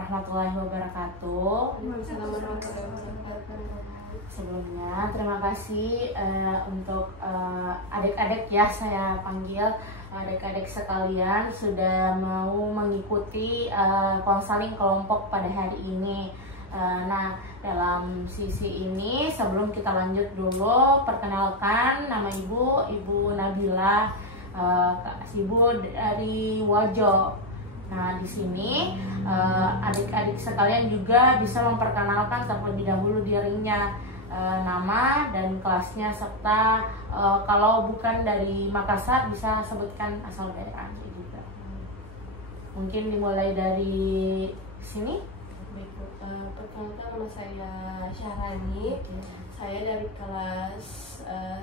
warahmatullahi wabarakatuh. Sebelumnya terima kasih untuk adik-adik ya, saya panggil adik-adik sekalian sudah mau mengikuti konseling kelompok pada hari ini. Nah, dalam sisi ini sebelum kita lanjut dulu, perkenalkan nama Ibu Nabila, Ibu dari Wajo. Nah, di sini adik-adik sekalian juga bisa memperkenalkan terlebih dahulu dirinya, nama dan kelasnya, serta kalau bukan dari Makassar bisa sebutkan asal daerahnya juga. Mungkin dimulai dari sini. Perkenalkan, nama saya Syahrani. Saya dari kelas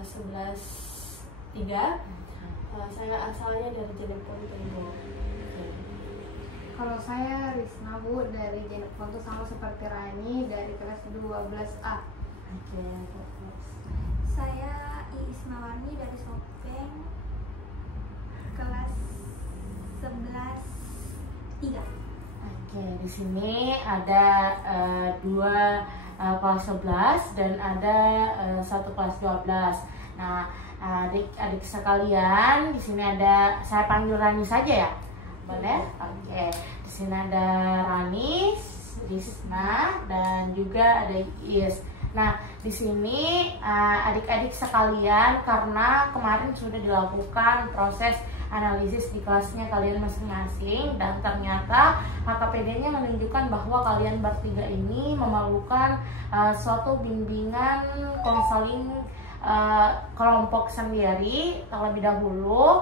11-3. Saya asalnya dari Jenepon, Ibu. Kalau saya Risna, Bu, dari Jenepon, itu sama seperti Rani, dari kelas 12A. Saya Iis Nawarni dari Sopeng, kelas 11-3. Oke, di sini ada dua kelas 11 dan ada satu kelas 12. Nah, adik-adik sekalian, di sini ada, saya panggil Rani saja ya, boleh? Oke, di sini ada Rani, Risna, dan juga ada Iis. Nah, di sini adik-adik sekalian, karena kemarin sudah dilakukan proses analisis di kelasnya kalian masing-masing, dan ternyata HKPD-nya menunjukkan bahwa kalian bertiga ini memerlukan suatu bimbingan konseling kelompok sendiri terlebih dahulu,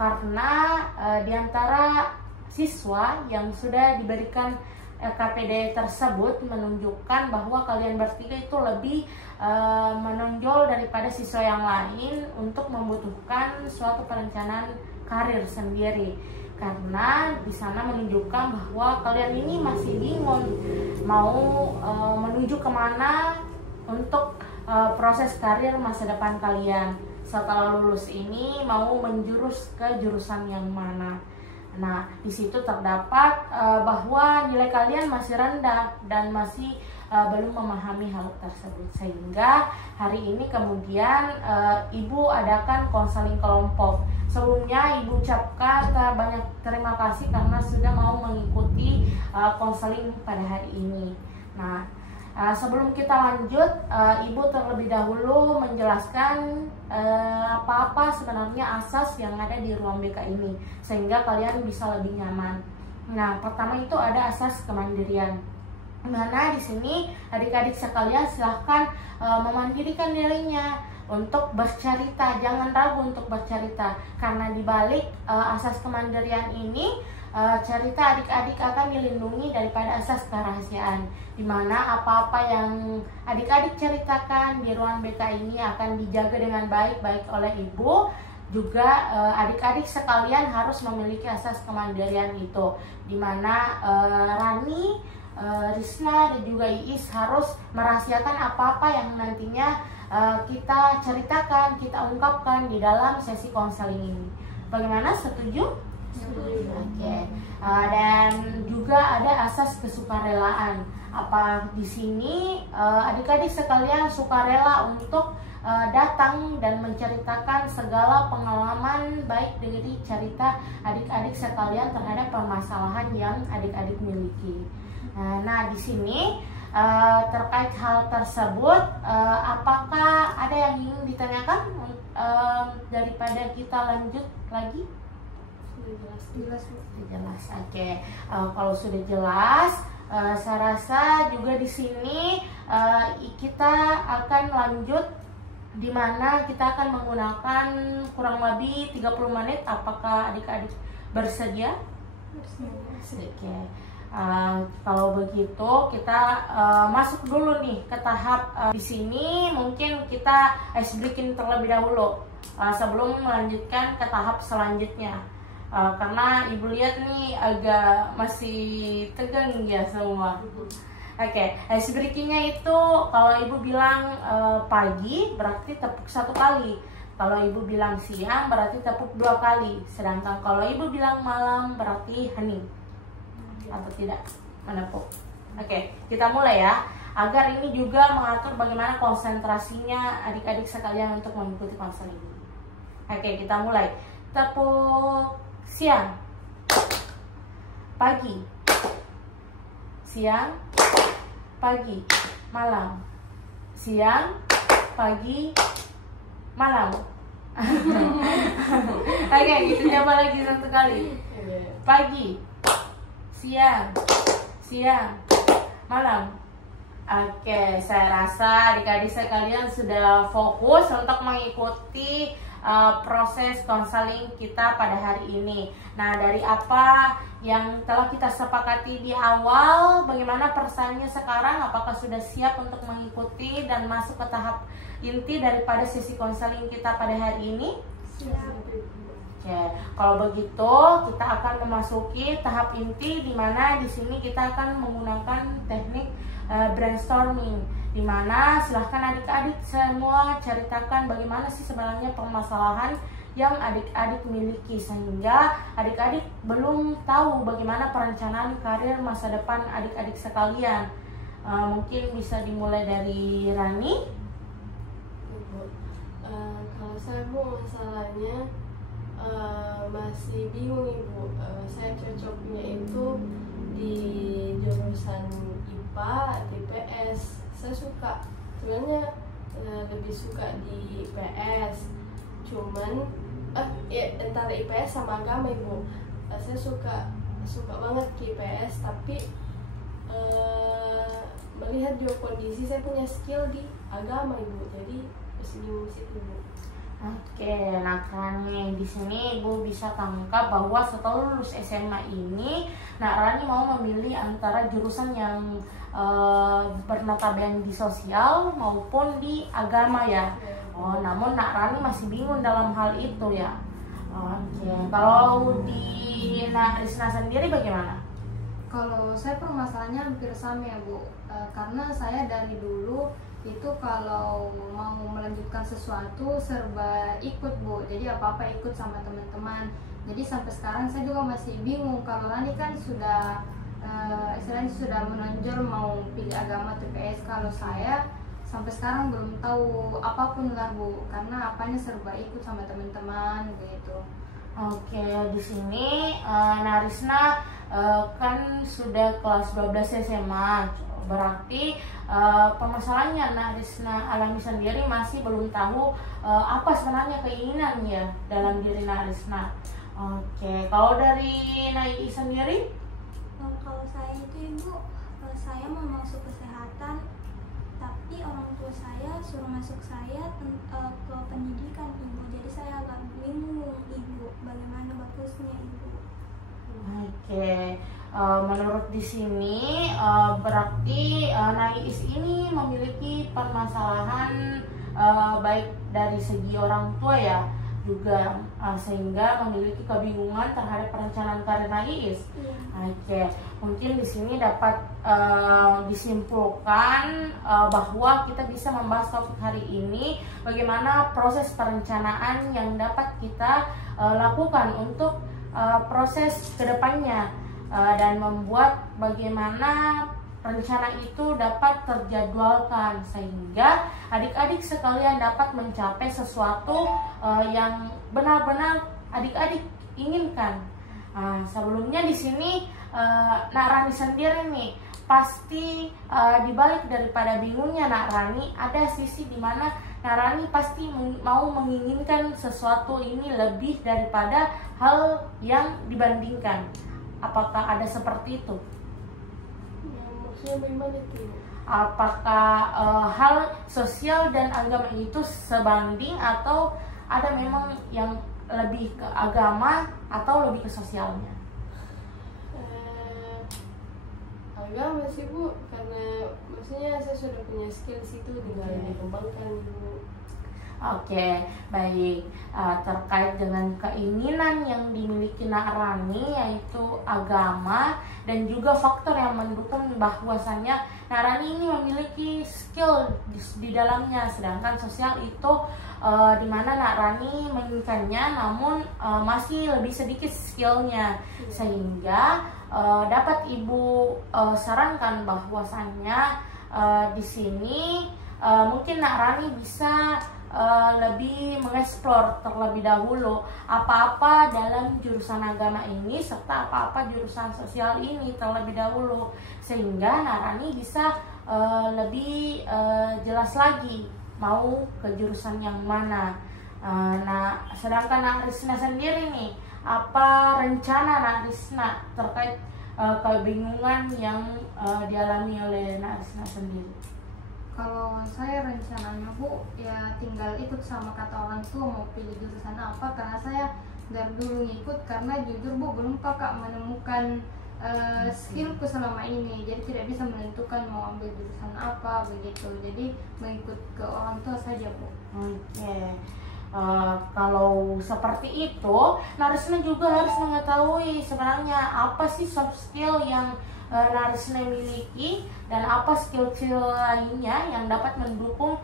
karena diantara siswa yang sudah diberikan KPD tersebut menunjukkan bahwa kalian bertiga itu lebih menonjol daripada siswa yang lain untuk membutuhkan suatu perencanaan karir sendiri, karena di sana menunjukkan bahwa kalian ini masih bingung mau menuju kemana untuk proses karir masa depan kalian setelah lulus ini, mau menjurus ke jurusan yang mana. Nah, di situ terdapat bahwa nilai kalian masih rendah dan masih belum memahami hal tersebut, sehingga hari ini kemudian Ibu adakan konseling kelompok. Sebelumnya Ibu ucapkan banyak terima kasih karena sudah mau mengikuti konseling pada hari ini. Nah, sebelum kita lanjut, Ibu terlebih dahulu menjelaskan apa-apa sebenarnya asas yang ada di ruang BK ini, sehingga kalian bisa lebih nyaman. Nah, pertama itu ada asas kemandirian, mana di sini adik-adik sekalian silahkan memandirikan dirinya untuk bercerita, jangan ragu untuk bercerita, karena di balik asas kemandirian ini cerita adik-adik akan dilindungi daripada asas kerahasiaan, dimana apa-apa yang adik-adik ceritakan di ruang BK ini akan dijaga dengan baik-baik oleh Ibu. Juga adik-adik sekalian harus memiliki asas kemandirian itu, dimana Rani, Risna, dan juga Iis harus merahasiakan apa-apa yang nantinya kita ceritakan, kita ungkapkan di dalam sesi konseling ini. Bagaimana, setuju? Oke. Dan juga ada asas kesukarelaan. Apa di sini adik-adik sekalian sukarela untuk datang dan menceritakan segala pengalaman baik dari cerita adik-adik sekalian terhadap permasalahan yang adik-adik miliki. Nah, di sini terkait hal tersebut, apakah ada yang ingin ditanyakan daripada kita lanjut lagi? Jelas. Oke. Kalau sudah jelas, saya rasa juga di sini kita akan lanjut, di mana kita akan menggunakan kurang lebih 30 menit. Apakah adik-adik bersedia? Oke. Kalau begitu kita masuk dulu nih ke tahap di sini mungkin kita ice breaking terlebih dahulu sebelum melanjutkan ke tahap selanjutnya. Karena Ibu lihat nih agak masih tegang ya semua. Oke, ice breakingnya itu kalau Ibu bilang pagi berarti tepuk 1 kali. Kalau Ibu bilang siang berarti tepuk 2 kali. Sedangkan kalau Ibu bilang malam berarti hening. Atau tidak? menepuk. Oke, kita mulai ya. Agar ini juga mengatur bagaimana konsentrasinya adik-adik sekalian untuk mengikuti konseling ini. Oke, kita mulai. Tepuk siang, pagi, siang, pagi, malam, siang, pagi, malam. Oke, kita coba lagi satu kali. Pagi, siang, malam. Oke, saya rasa adik-adik sekalian sudah fokus untuk mengikuti proses konseling kita pada hari ini. Nah, dari apa yang telah kita sepakati di awal, bagaimana perasaannya sekarang? Apakah sudah siap untuk mengikuti dan masuk ke tahap inti daripada sesi konseling kita pada hari ini? Siap. Oke, kalau begitu kita akan memasuki tahap inti, di mana di sini kita akan menggunakan teknik brainstorming, di mana silahkan adik-adik semua ceritakan bagaimana sih sebenarnya permasalahan yang adik-adik miliki, sehingga adik-adik belum tahu bagaimana perencanaan karir masa depan adik-adik sekalian. Mungkin bisa dimulai dari Rani. Kalau saya Bu, masalahnya masih bingung Ibu. Saya cocoknya itu di jurusan IPA, di PS. Saya suka, sebenarnya lebih suka di IPS. Cuman antara IPS sama agama Ibu. Saya suka banget ke IPS, tapi melihat juga kondisi saya punya skill di agama Ibu. Jadi masih bingung situ Ibu. Oke, nah Rani di sini Ibu bisa tangkap bahwa setelah lulus SMA ini, nah Rani mau memilih antara jurusan yang bernotabene di sosial maupun di agama ya. Oh, namun Nak Rani masih bingung dalam hal itu ya. Oke, kalau di Nak Risna sendiri bagaimana? Kalau saya permasalahannya hampir sama ya Bu, karena saya dari dulu itu kalau mau melanjutkan sesuatu serba ikut Bu, jadi apa-apa ikut sama teman-teman. Jadi sampai sekarang saya juga masih bingung. Kalau Rani kan sudah istilahnya sudah menonjol mau pilih agama TPS, kalau saya sampai sekarang belum tahu apapun lah Bu, karena apanya serba ikut sama teman-teman gitu. Oke, di sini Narisna kan sudah kelas 12 SMA, berarti permasalahannya Narisna alami sendiri masih belum tahu apa sebenarnya keinginannya dalam diri Narisna. Oke, kalau dari Nai sendiri? Kalau saya itu Ibu, saya mau masuk kesehatan, tapi orang tua saya suruh masuk saya ke pendidikan Ibu. Jadi saya agak bingung Ibu, bagaimana bagusnya Ibu. Oke, menurut di sini berarti Nais ini memiliki permasalahan baik dari segi orang tua ya juga, sehingga memiliki kebingungan terhadap perencanaan karir Nais. Oke, mungkin di sini dapat disimpulkan bahwa kita bisa membahas topik hari ini bagaimana proses perencanaan yang dapat kita lakukan untuk proses kedepannya, dan membuat bagaimana rencana itu dapat terjadwalkan sehingga adik-adik sekalian dapat mencapai sesuatu yang benar-benar adik-adik inginkan. Sebelumnya di sini Nak Rani sendiri nih pasti dibalik daripada bingungnya Nak Rani, ada sisi dimana Nak Rani pasti mau menginginkan sesuatu ini lebih daripada hal yang dibandingkan. Apakah ada seperti itu? Maksudnya bagaimana itu? Apakah hal sosial dan agama itu sebanding, atau ada memang yang lebih ke agama atau lebih ke sosialnya? Agama sih Bu, karena maksudnya saya sudah punya skill situ, tinggal dikembangkan Bu. Oke, baik. Terkait dengan keinginan yang dimiliki Nak Rani, yaitu agama, dan juga faktor yang mendukung bahwasannya Nak Rani ini memiliki skill di dalamnya, sedangkan sosial itu dimana Nak Rani menginginkannya namun masih lebih sedikit skillnya, sehingga dapat Ibu sarankan bahwasannya di sini mungkin Nak Rani bisa lebih mengeksplor terlebih dahulu apa-apa dalam jurusan agama ini serta apa-apa jurusan sosial ini terlebih dahulu, sehingga Nak Rani bisa lebih jelas lagi mau ke jurusan yang mana. Nah, sedangkan Nak Risna sendiri nih, apa rencana Nak Risna terkait kebingungan yang dialami oleh Nak Risna sendiri? Kalau saya rencananya Bu, ya tinggal ikut sama kata orang tua mau pilih jurusan apa, karena saya dari dulu ngikut karena jujur Bu belum Kak menemukan skillku selama ini, jadi tidak bisa menentukan mau ambil jurusan apa begitu, jadi mengikut ke orang tua saja Bu. Oke. Kalau seperti itu, Narisna juga harus mengetahui sebenarnya apa sih soft skill yang Narisna miliki dan apa skill-skill lainnya yang dapat mendukung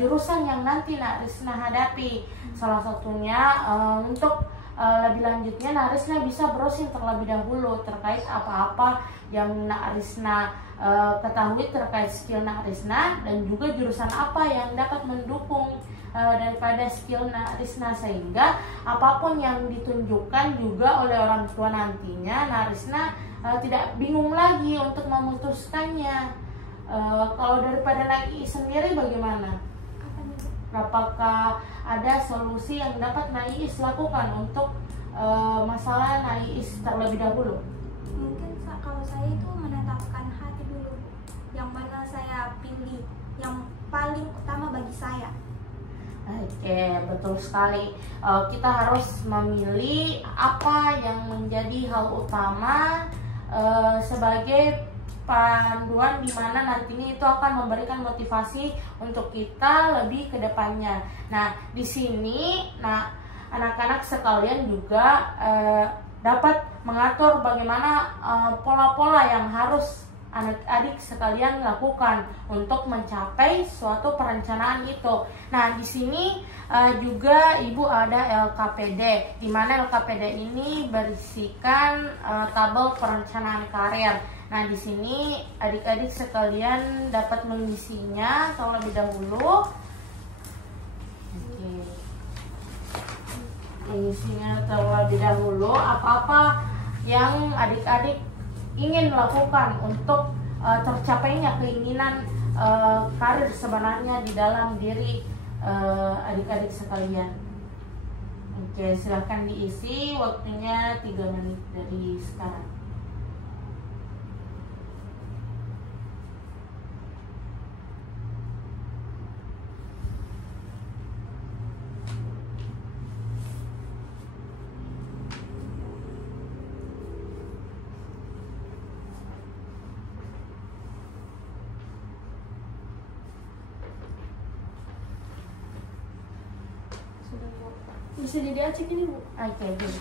jurusan yang nanti Narisna hadapi. Salah satunya untuk lebih lanjutnya Narisna bisa browsing terlebih dahulu terkait apa-apa yang Narisna ketahui terkait skill Narisna dan juga jurusan apa yang dapat mendukung daripada skill Narisna, sehingga apapun yang ditunjukkan juga oleh orang tua nantinya Narisna tidak bingung lagi untuk memutuskannya. Kalau daripada Nai sendiri bagaimana? Apakah ada solusi yang dapat Nai lakukan untuk masalah Nai terlebih dahulu? Mungkin kalau saya itu menetapkan hati dulu, yang mana saya pilih, yang paling utama bagi saya. Oke, betul sekali. Kita harus memilih apa yang menjadi hal utama sebagai panduan di mana nantinya itu akan memberikan motivasi untuk kita lebih ke depannya. Nah, di sini anak-anak sekalian juga dapat mengatur bagaimana pola-pola yang harus anak-adik sekalian lakukan untuk mencapai suatu perencanaan itu. Nah, di sini juga Ibu ada LKPD, di mana LKPD ini berisikan tabel perencanaan karir. Nah, di sini adik-adik sekalian dapat mengisinya terlebih dahulu. Mengisinya terlebih dahulu apa-apa yang adik-adik ingin melakukan untuk tercapainya keinginan karir sebenarnya di dalam diri adik-adik sekalian. Oke, silahkan diisi, waktunya 3 menit dari sekarang. Bisa diacak ini Bu? Oke, dulu.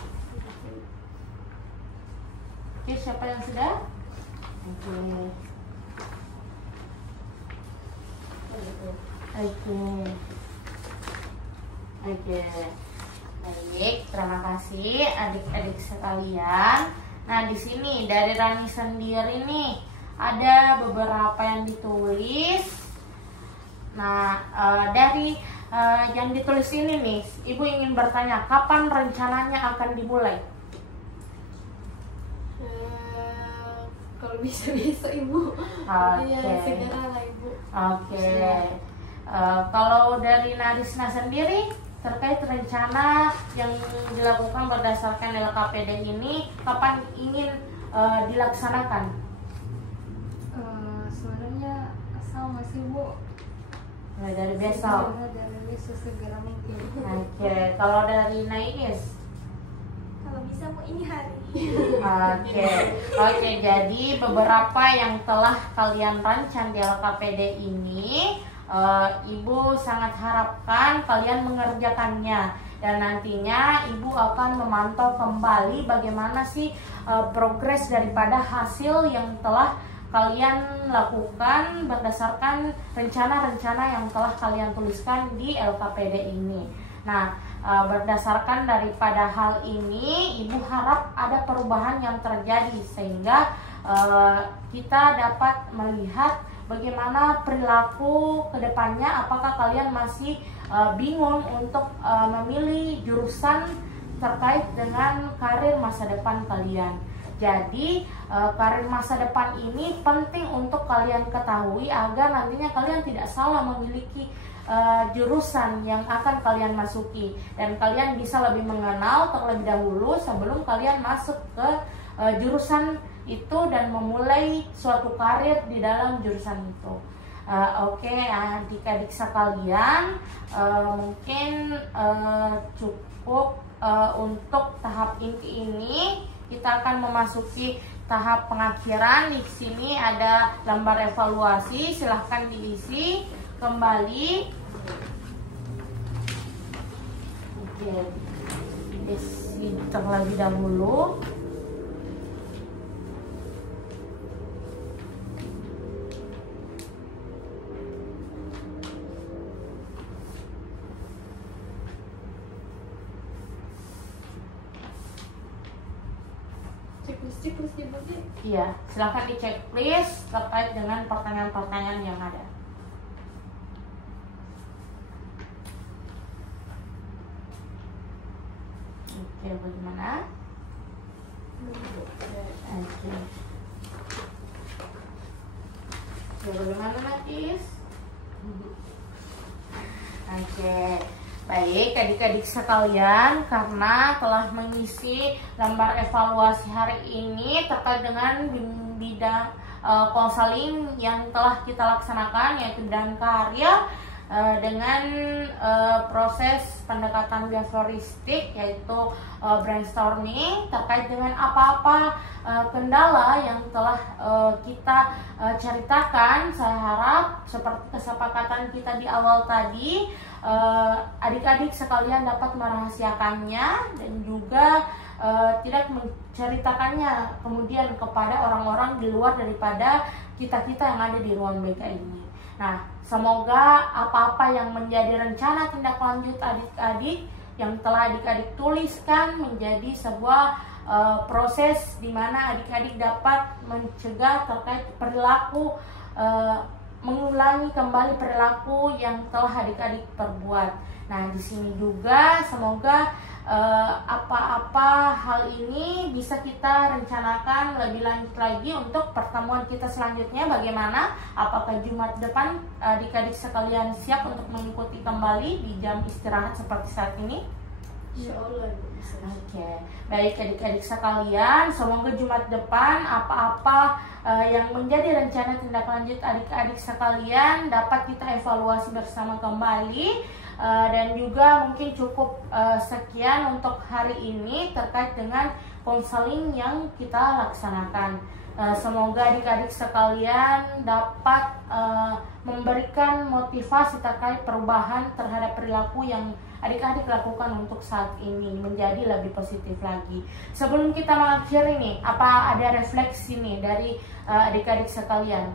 Oke, siapa yang sudah? Oke. Oke. Baik, terima kasih adik-adik sekalian. Nah, di sini dari Rani sendiri nih ada beberapa yang ditulis. Nah, dari yang ditulis ini nih, Ibu ingin bertanya, kapan rencananya akan dimulai? Kalau bisa besok Ibu. Ya, segera lah Ibu. Oke. Kalau dari Narisna sendiri terkait rencana yang dilakukan berdasarkan LKPD ini, kapan ingin dilaksanakan? Sebenarnya sama sih Bu. Mulai dari besok. Dari besok segera mungkin. Oke, kalau dari Nais? Kalau bisa Bu ini hari. Oke, jadi beberapa yang telah kalian rancang di LKPD ini, Ibu sangat harapkan kalian mengerjakannya. Dan nantinya Ibu akan memantau kembali bagaimana sih progres daripada hasil yang telah kalian lakukan berdasarkan rencana-rencana yang telah kalian tuliskan di LKPD ini. Nah, berdasarkan daripada hal ini, Ibu harap ada perubahan yang terjadi sehingga kita dapat melihat bagaimana perilaku kedepannya. Apakah kalian masih bingung untuk memilih jurusan terkait dengan karir masa depan kalian? Jadi karir masa depan ini penting untuk kalian ketahui agar nantinya kalian tidak salah memiliki jurusan yang akan kalian masuki, dan kalian bisa lebih mengenal terlebih dahulu sebelum kalian masuk ke jurusan itu dan memulai suatu karir di dalam jurusan itu. Oke, adik-adik sekalian, mungkin cukup untuk tahap inti ini. Kita akan memasuki tahap pengakhiran. Di sini ada lembar evaluasi, silahkan diisi kembali. Oke, isi terlebih dahulu. Checklist dibagi. Iya, silahkan di checklist terkait dengan pertanyaan-pertanyaan yang ada. Oke, bagaimana? Oke. Bagaimana, Matis? Oke. Baik, adik-adik sekalian, karena telah mengisi lembar evaluasi hari ini terkait dengan bidang konseling yang telah kita laksanakan, yaitu bidang karya dengan proses pendekatan behavioristik, yaitu brainstorming terkait dengan apa-apa kendala yang telah kita ceritakan. Saya harap seperti kesepakatan kita di awal tadi, adik-adik sekalian dapat merahasiakannya dan juga tidak menceritakannya kemudian kepada orang-orang di luar daripada kita-kita yang ada di ruang BK ini. Nah, semoga apa-apa yang menjadi rencana tindak lanjut adik-adik yang telah adik-adik tuliskan menjadi sebuah proses di mana adik-adik dapat mencegah terkait perilaku, mengulangi kembali perilaku yang telah adik-adik perbuat. Nah, di sini juga semoga apa-apa hal ini bisa kita rencanakan lebih lanjut lagi untuk pertemuan kita selanjutnya. Bagaimana? Apakah Jumat depan adik-adik sekalian siap untuk mengikuti kembali di jam istirahat seperti saat ini? Insyaallah. Oke, baik adik-adik sekalian, semoga Jumat depan apa-apa yang menjadi rencana tindak lanjut adik-adik sekalian dapat kita evaluasi bersama kembali. Dan juga mungkin cukup sekian untuk hari ini terkait dengan konseling yang kita laksanakan. Semoga adik-adik sekalian dapat memberikan motivasi terkait perubahan terhadap perilaku yang adik-adik lakukan untuk saat ini menjadi lebih positif lagi. Sebelum kita mengakhiri nih, apa ada refleksi nih dari adik-adik sekalian?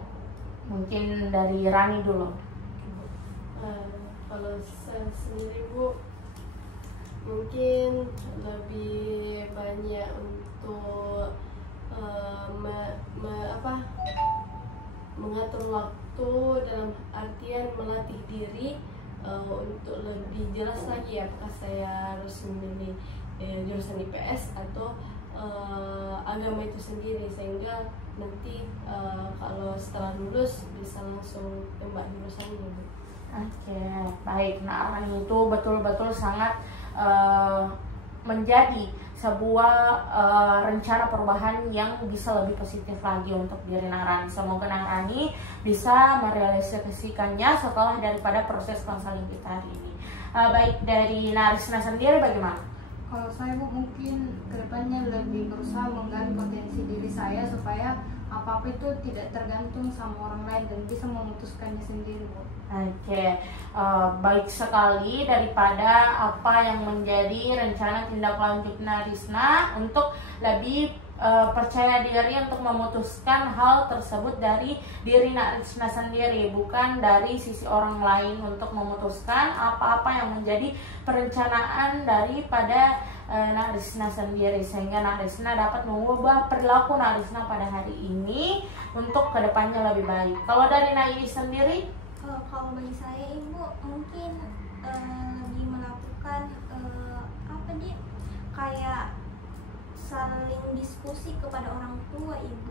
Mungkin dari Rani dulu. Kalau saya sendiri, Bu, mungkin lebih banyak untuk mengatur waktu dalam artian melatih diri untuk lebih jelas lagi apakah saya harus memilih jurusan IPS atau agama itu sendiri, sehingga nanti kalau setelah lulus bisa langsung tembak jurusannya, Bu. Oke, baik. Nah, Rani itu betul-betul sangat menjadi sebuah rencana perubahan yang bisa lebih positif lagi untuk diri Narani. Semoga Narani bisa merealisasikannya setelah daripada proses konseling kita hari ini. Baik, dari Narisna sendiri bagaimana? Kalau saya, Bu, mungkin kedepannya lebih berusaha menggali potensi diri saya supaya apa-apa itu tidak tergantung sama orang lain dan bisa memutuskannya sendiri, Bu. Oke, baik sekali. Daripada apa yang menjadi rencana tindak lanjut Narisna untuk lebih percaya diri untuk memutuskan hal tersebut dari diri Nak Risna sendiri, bukan dari sisi orang lain untuk memutuskan apa-apa yang menjadi perencanaan daripada Nak Risna sendiri, sehingga Nak Risna dapat mengubah perilaku Nak Risna pada hari ini untuk kedepannya lebih baik. Kalau dari Nak Iis sendiri? Kalau bagi saya ibu mungkin lebih melakukan kayak saling diskusi kepada orang tua ibu.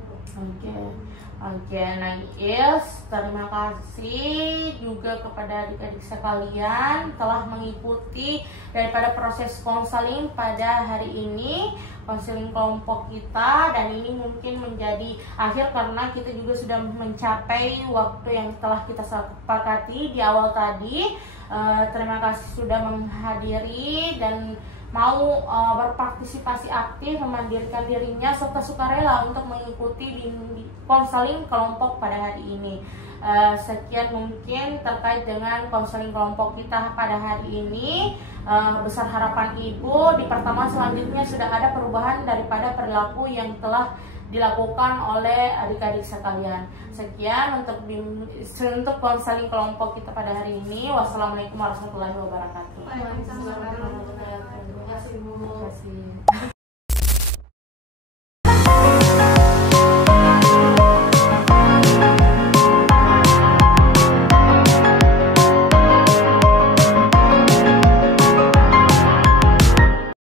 Oke, Nak Iis, terima kasih juga kepada adik-adik sekalian telah mengikuti daripada proses konseling pada hari ini, konseling kelompok kita, dan ini mungkin menjadi akhir karena kita juga sudah mencapai waktu yang telah kita sepakati di awal tadi. Terima kasih sudah menghadiri dan mau berpartisipasi aktif, memandirikan dirinya serta sukarela untuk mengikuti di konseling kelompok pada hari ini. Sekian mungkin terkait dengan konseling kelompok kita pada hari ini. Besar harapan Ibu di pertemuan selanjutnya sudah ada perubahan daripada perilaku yang telah dilakukan oleh adik-adik sekalian. Sekian untuk konseling kelompok kita pada hari ini. Wassalamualaikum warahmatullahi wabarakatuh. Waalaikumsalam warahmatullahi wabarakatuh. Terima kasih Bu. Terima kasih.